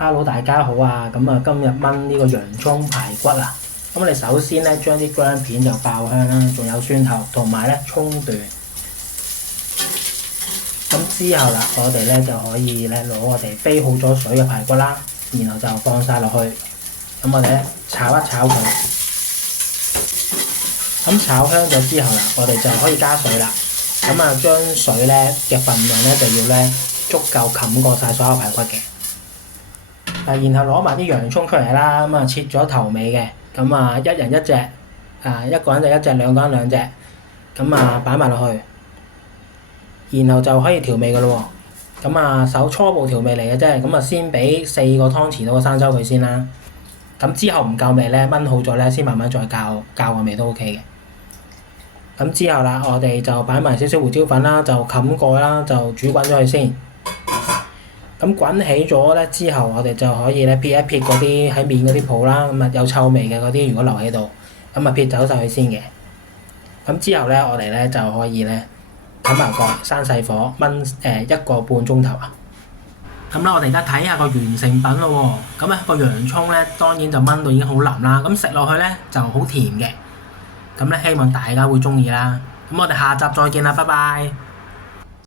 Hello，大家好啊！咁啊，今日炆呢個洋葱排骨啊。咁我哋首先咧，將啲薑片就爆香啦，仲有蒜頭同埋咧葱段。咁之後啦，我哋咧就可以咧攞我哋飛好咗水嘅排骨啦，然後就放晒落去。咁我哋咧炒一炒佢。咁炒香咗之後啦，我哋就可以加水啦。咁啊，將水咧嘅份量咧就要咧足夠冚過晒所有排骨嘅。然後攞埋啲洋葱出嚟啦，咁啊切咗頭尾嘅，咁啊一人一隻，一個人就一隻，兩個人兩隻，咁啊擺埋落去，然後就可以調味噶咯喎。咁啊初步調味嚟嘅啫，咁啊先俾4個湯匙到個生抽佢先啦。咁之後唔夠味咧，炆好咗咧，先慢慢再校個味都 OK 嘅。咁之後啦，我哋就擺埋少少胡椒粉啦，就冚蓋啦，就煮滾咗佢先。咁滾起咗咧之後，我哋就可以咧撇一撇嗰啲喺面嗰啲泡啦，咁啊有臭味嘅嗰啲，如果留喺度，咁啊撇走晒佢先嘅。咁之後咧，我哋咧就可以咧冚埋蓋，閂細火炆1個半鐘頭啊。咁啦，我哋而家睇下個完成品咯喎。咁啊個洋葱咧當然就炆到已經好腍啦，咁食落去咧就好甜嘅。咁咧希望大家會中意啦。咁我哋下集再見啦，拜拜。